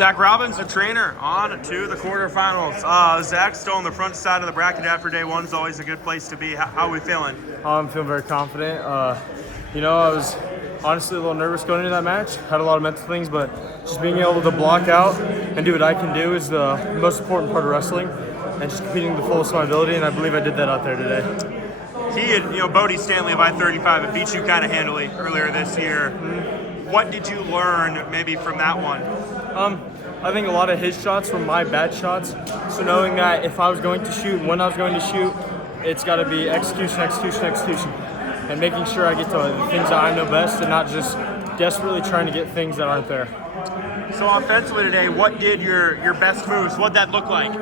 Zack Robbins, the trainer, on to the quarterfinals. Zack's still on the front side of the bracket after day one. Is always a good place to be. How are we feeling? I'm feeling very confident. I was honestly a little nervous going into that match. Had a lot of mental things, but just being able to block out and do what I can do is the most important part of wrestling, and just competing to the fullest of my ability, and I believe I did that out there today. He had, Bodie Stanley of I-35 and beat you kind of handily earlier this year. What did you learn maybe from that one? I think a lot of his shots were my bad shots. So knowing that if I was going to shoot and when I was going to shoot, it's got to be execution, execution, execution. And making sure I get to the things that I know best and not just desperately trying to get things that aren't there. So offensively today, what did your best moves, what'd that look like?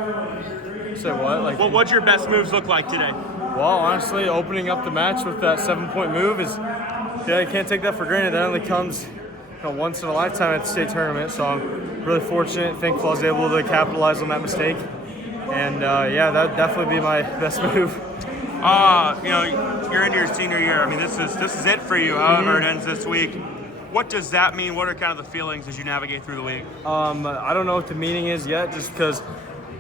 Say what? What'd your best moves look like today? Well, honestly, opening up the match with that 7-point move is, you can't take that for granted. That only comes once in a lifetime at the state tournament. So I'm really fortunate, thankful I was able to capitalize on that mistake. And that'd definitely be my best move. You're into your senior year. I mean, this is it for you. However, it ends this week. What does that mean? What are kind of the feelings as you navigate through the week? I don't know what the meaning is yet, just because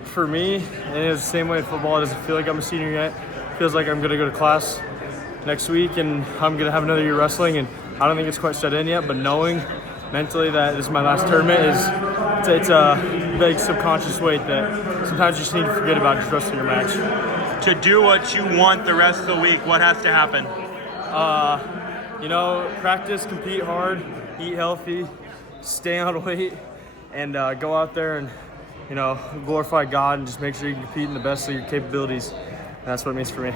for me, and it's the same way in football, it doesn't feel like I'm a senior yet. It feels like I'm going to go to class next week and I'm going to have another year wrestling, and I don't think it's quite set in yet, but knowing mentally that this is my last tournament it's a big subconscious weight that sometimes you just need to forget about just wrestling your match. To do what you want the rest of the week, what has to happen? Practice, compete hard, eat healthy, stay on weight, and go out there and glorify God and just make sure you compete in the best of your capabilities. And that's what it means for me.